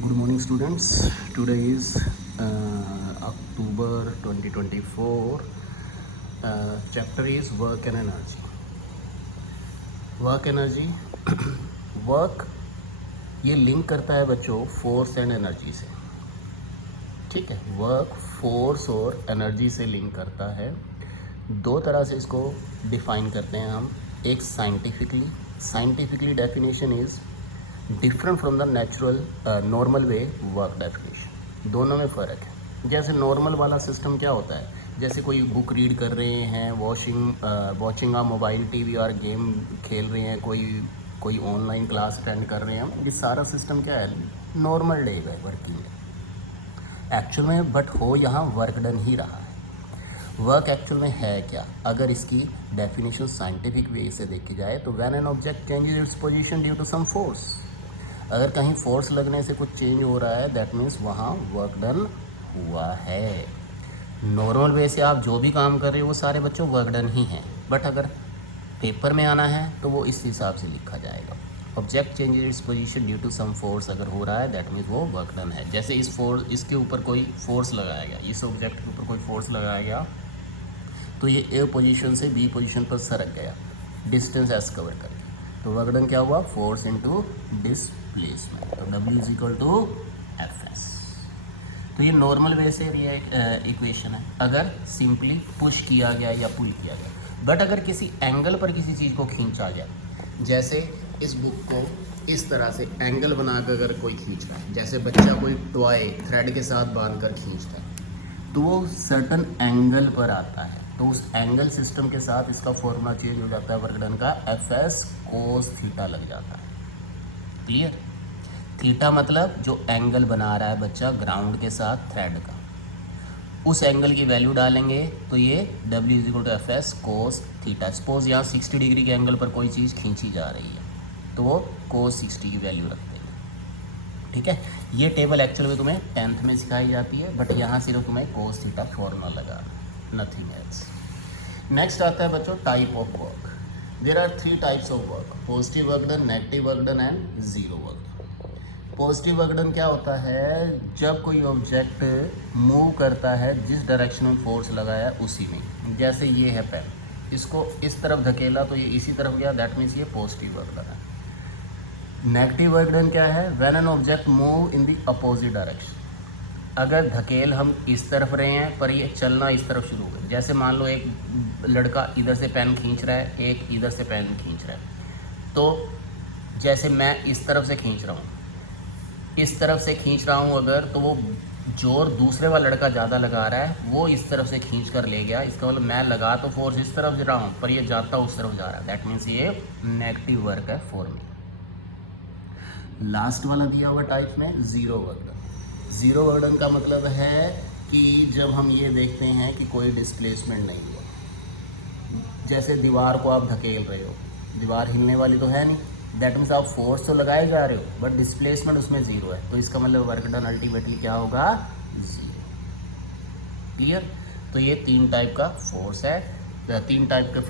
Good morning, students. Today is October 2024. Chapter is work and energy. Work energy. Work ये link करता है बच्चों force and energy से. ठीक है, वर्क फोर्स और एनर्जी से लिंक करता है. दो तरह से इसको डिफाइन करते हैं हम. एक scientifically definition is different from the natural normal way work definition. दोनों में फ़र्क है. जैसे नॉर्मल वाला सिस्टम क्या होता है, जैसे कोई बुक रीड कर रहे हैं, वॉचिंग आ मोबाइल टीवी और गेम खेल रहे हैं, कोई ऑनलाइन क्लास अटेंड कर रहे हैं, ये सारा सिस्टम क्या है, नॉर्मल डे का वर्किंग है एक्चुअल में. बट हो यहाँ वर्क डन ही रहा है. वर्क एक्चुअल में है क्या, अगर इसकी डेफिनेशन साइंटिफिक वे से देखी जाए तो when an object changes its position due to some force. अगर कहीं फोर्स लगने से कुछ चेंज हो रहा है, दैट मीन्स वहाँ वर्क डन हुआ है. नॉर्मल वे से आप जो भी काम कर रहे हो वो सारे बच्चों वर्क डन ही हैं. बट अगर पेपर में आना है तो वो इस हिसाब से लिखा जाएगा. Object changes its position due to some force अगर हो रहा है, दैट मीन्स वो वर्क डन है. जैसे इसके ऊपर कोई फोर्स लगाया गया, इस ऑब्जेक्ट के ऊपर कोई फोर्स लगाया गया तो ये ए पोजीशन से बी पोजीशन पर सरक गया डिस्टेंस एस कवर करके, तो वर्क डन क्या हुआ, फोर्स इनटू डिस्प्लेसमेंट. तो W is equal to Fs. तो ये नॉर्मल वे से इक्वेशन है अगर सिंपली पुश किया गया या पुल किया गया. बट अगर किसी एंगल पर किसी चीज़ को खींचा जाए, जैसे इस बुक को इस तरह से एंगल बनाकर अगर कोई खींच रहा है, जैसे बच्चा कोई टॉय थ्रेड के साथ बांध कर खींचता है, तो वो सर्टन एंगल पर आता है. तो उस एंगल सिस्टम के साथ इसका फॉर्मूला चेंज हो जाता है वर्क डन का, Fs कोस थीटा लग जाता है. क्लियर. थीटा मतलब जो एंगल बना रहा है बच्चा ग्राउंड के साथ थ्रेड का, उस एंगल की वैल्यू डालेंगे तो ये W is equal to Fs cos theta. Suppose यहाँ 60 डिग्री के एंगल पर कोई चीज़ खींची जा रही है तो वो कोस 60 की वैल्यू रखते हैं. ठीक है, ये टेबल एक्चुअल में तुम्हें 10th में सिखाई जाती है, बट यहाँ सिर्फ तुम्हें कोस थीटा फॉर्मूला लगाना, नथिंग एल्स. नेक्स्ट आता है बच्चों type of work. There are 3 types of work: positive work done, negative work done and zero work done. Positive work done क्या होता है, जब कोई ऑब्जेक्ट मूव करता है जिस डायरेक्शन में फोर्स लगाया उसी में. जैसे ये है पेन, इसको इस तरफ धकेला तो ये इसी तरफ गया, दैट मीन्स ये पॉजिटिव वर्क डन है. नेगेटिव वर्क डन क्या है, when an object move in the opposite direction. अगर धकेल हम इस तरफ रहे हैं पर ये चलना इस तरफ शुरू हो गया. जैसे मान लो एक लड़का इधर से पेन खींच रहा है, एक इधर से पेन खींच रहा है, तो जैसे मैं इस तरफ से खींच रहा हूँ अगर, तो वो जोर दूसरे वाला लड़का ज़्यादा लगा रहा है, वो इस तरफ से खींच कर ले गया. इसका मतलब मैं लगा तो फोर्स इस तरफ रहा हूँ पर ये जाता उस तरफ जा रहा है, दैट मीन्स ये नेगेटिव वर्क है फॉर मी. लास्ट वाला दिया हुआ टाइप में zero work done. Zero work done का मतलब है कि जब हम ये देखते हैं कि कोई डिस्प्लेसमेंट नहीं हुआ, जैसे दीवार को आप धकेल रहे हो, दीवार हिलने वाली तो है नहीं, दैट मीन्स आप फोर्स तो लगाए जा रहे हो बट डिस्प्लेसमेंट उसमें ज़ीरो है, तो इसका मतलब वर्क डन अल्टीमेटली क्या होगा, ज़ीरो. क्लियर. तो ये 3 टाइप का फोर्स है, 3 टाइप के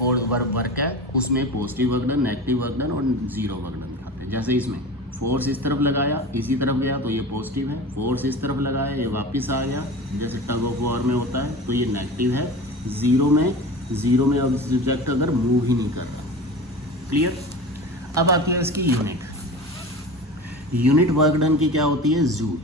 वर्क है, उसमें positive work done, negative work done और ज़ीरो वर्क डन आते हैं. जैसे इसमें फोर्स इस तरफ लगाया, इसी तरफ गया तो ये पॉजिटिव है. फोर्स इस तरफ लगाया, ये वापस आ गया, जैसे टग ऑफ वॉर में होता है, तो ये नेगेटिव है. ज़ीरो में ऑब्जेक्ट अगर मूव ही नहीं कर रहा. क्लियर. अब आती है इसकी यूनिट वर्क डन की क्या होती है, जूल.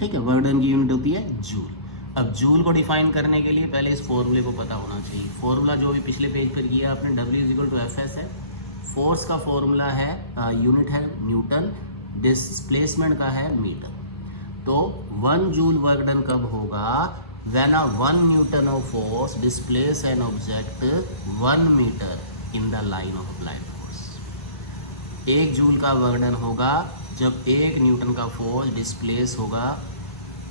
ठीक है, वर्क डन की यूनिट होती है जूल. अब जूल को डिफाइन करने के लिए पहले इस फॉर्मूले को पता होना चाहिए. फॉर्मूला जो भी पिछले पेज पर किया आपने, W is equal to Fs है. फोर्स का फॉर्मूला है, यूनिट है न्यूटन, डिस्प्लेसमेंट का है मीटर. तो 1 जूल वर्क डन कब होगा, when 1 newton of force displace an object 1 metre in the line of applied force. 1 joule का वर्क डन होगा जब 1 न्यूटन का फोर्स डिस्प्लेस होगा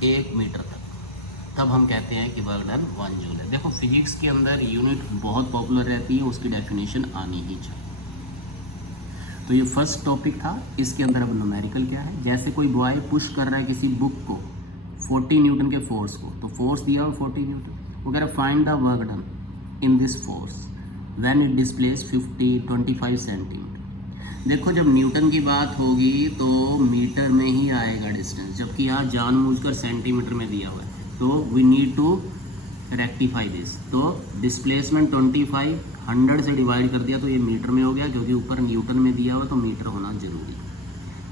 1 मीटर तक, तब हम कहते हैं कि वर्क डन 1 जूल है. देखो फिजिक्स के अंदर यूनिट बहुत पॉपुलर रहती है, उसकी डेफिनेशन आनी ही चाहिए. तो ये फर्स्ट टॉपिक था. इसके अंदर अब न्यूमेरिकल क्या है, जैसे कोई बॉय पुश कर रहा है किसी बुक को 40 न्यूटन के फोर्स को, तो फोर्स दिया हो 40 न्यूटन, वो कह रहा है find the work done in this force when it displace 25 centimetre. देखो जब न्यूटन की बात होगी तो मीटर में ही आएगा डिस्टेंस, जबकि यहाँ जानबूझकर सेंटीमीटर में दिया हुआ है, तो we need to rectify this. तो डिस्प्लेसमेंट 25 100 से डिवाइड कर दिया तो ये मीटर में हो गया, क्योंकि ऊपर न्यूटन में दिया हुआ तो मीटर होना जरूरी है।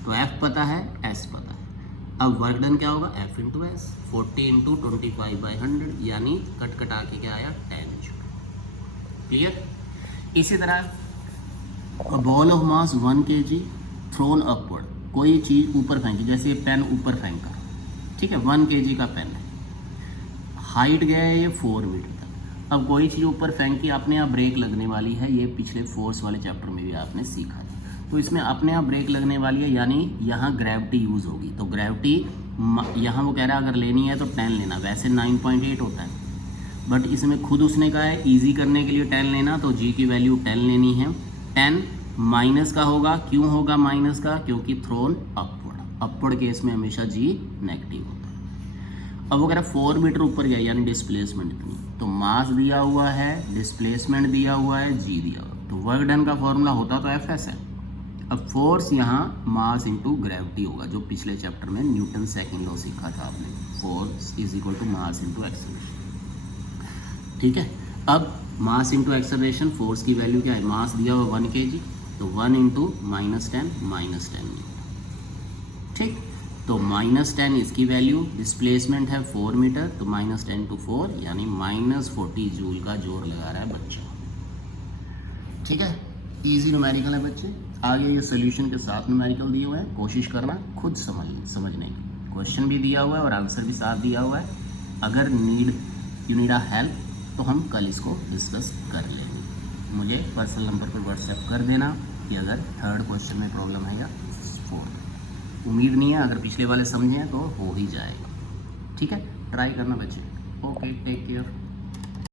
तो F पता है, S पता है। अब वर्क डन क्या होगा, F इंटू एस, 40 इंटू 25/100, यानी कट कटा के क्या आया 10 जूल। क्लियर। इसी तरह a ball of mass 1 kg throne upward, कोई चीज़ ऊपर फेंकी, जैसे ये पेन ऊपर फेंका, ठीक है, 1 kg का पेन है, हाइट गया है ये 4 मीटर तक। अब कोई चीज़ ऊपर फेंकी, अपने आप ब्रेक लगने वाली है, ये पिछले फोर्स वाले चैप्टर में भी आपने सीखा था। तो इसमें अपने आप ब्रेक लगने वाली है, यानी यहाँ ग्रेविटी यूज़ होगी। तो ग्रेविटी यहाँ वो कह रहा है अगर लेनी है तो 10 लेना, वैसे 9.8 होता है, बट इसमें खुद उसने कहा है ईजी करने के लिए 10 लेना, तो जी की वैल्यू 10 लेनी है। 10 माइनस का होगा, क्यों होगा माइनस का, क्योंकि थ्रोन अपवर्ड, अपवर्ड केस में हमेशा जी नेगेटिव होता है। अब वो कह रहा है 4 मीटर ऊपर गया, यानी डिस्प्लेसमेंट इतनी, तो मास दिया हुआ है, डिस्प्लेसमेंट दिया हुआ है, जी दिया हुआ है, तो वर्क डन का फॉर्मूला होता तो एफ एस है। अब फोर्स यहाँ मास इंटू ग्रेविटी होगा, जो पिछले चैप्टर में न्यूटन सेकंड लॉ सीखा था आपने, force is equal to mass into acceleration. ठीक है। अब मास इंटू एक्सेलरेशन, फोर्स की वैल्यू क्या है, मास दिया हुआ 1 kg, तो 1 इंटू -10 ठीक। तो -10 इसकी वैल्यू, डिस्प्लेसमेंट है 4 मीटर, तो -10 to 4 यानी -40 जूल का जोर लगा रहा है बच्चों। ठीक है, इजी न्यूमेरिकल है बच्चे। आगे ये सोल्यूशन के साथ न्यूमेरिकल दिए हुए हैं, कोशिश करना खुद समझने की। क्वेश्चन भी दिया हुआ है और आंसर भी साथ दिया हुआ है। अगर यू नीड अ हेल्प तो हम कल इसको डिस्कस कर लेंगे। मुझे पर्सनल नंबर पर व्हाट्सएप कर देना कि अगर थर्ड क्वेश्चन में प्रॉब्लम है या फोर्थ। उम्मीद नहीं है, अगर पिछले वाले समझें तो हो ही जाएगा। ठीक है, ट्राई करना बच्चे। Okay, take care.